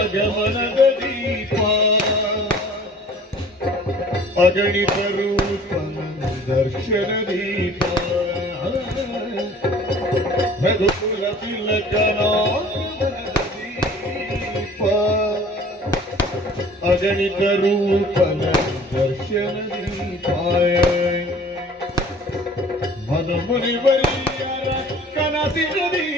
अगमनदीपा अगणितरूपं दर्शनदीपा मधुकुलतिलकना अगणितरूपं दर्शनदीपाय मनमुनिवर्यरकनसिदीप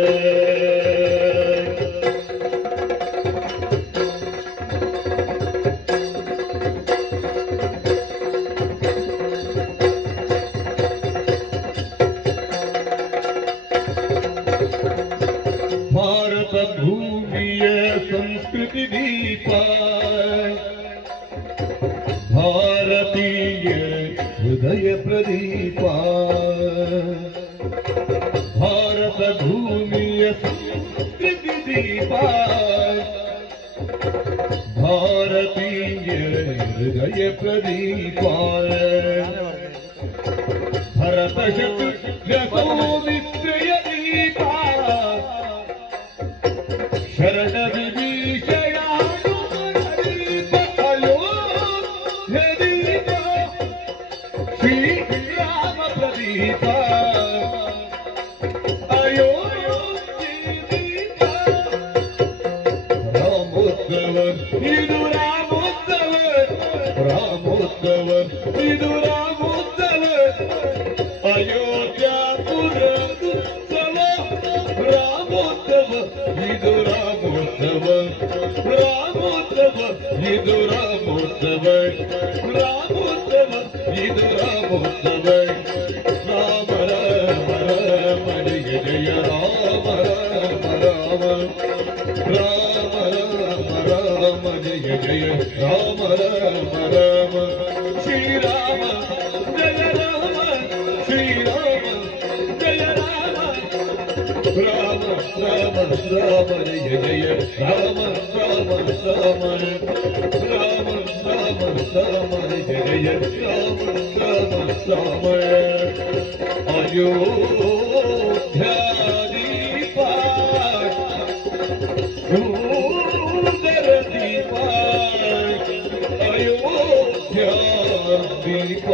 भूमिय संस्कृति दीपा भारतीय हृदय प्रदीपा भारत भूमि संस्कृति दीपा भारतीय हृदय प्रदीपा भरत शत्रु ಶರಣ ವಿಭೀಷಣ ಶ್ರೀರಾಮ ಪ್ರದೀಪ. ದೀಪ ರಾಮೋತ್ಸವ, ಇದು ರಾಮೋತ್ಸವ. ರಾಮೋತ್ಸವ, ಇದು ರಾಮೋತ್ಸವ. ಅಯೋಧ್ಯಾಪುರೋತ್ಸವ ರಾಮೋತ್ಸವ, ಇದು ರಾಮೋತ್ಸವ ಇದು ರಾಮೋತ್ಸವ ರಾಮೋತ್ಸವ ಇದು ರಾಮೋತ್ಸವ ರಾಮ ರಾಮ ರಾಮ ಜಯ ಜಯ ರಾಮ ರಾಮ ರಾಮ ರಾಮ ರಾಮ ರಾಮ ಜಯ ಜಯ ರಾಮ ರಾಮ ರಾಮ ಅಯೋಧ್ಯ ದೀಪ ಸುಂದರ ದೀಪ ಅಯೋಧ್ಯ ದೀಪ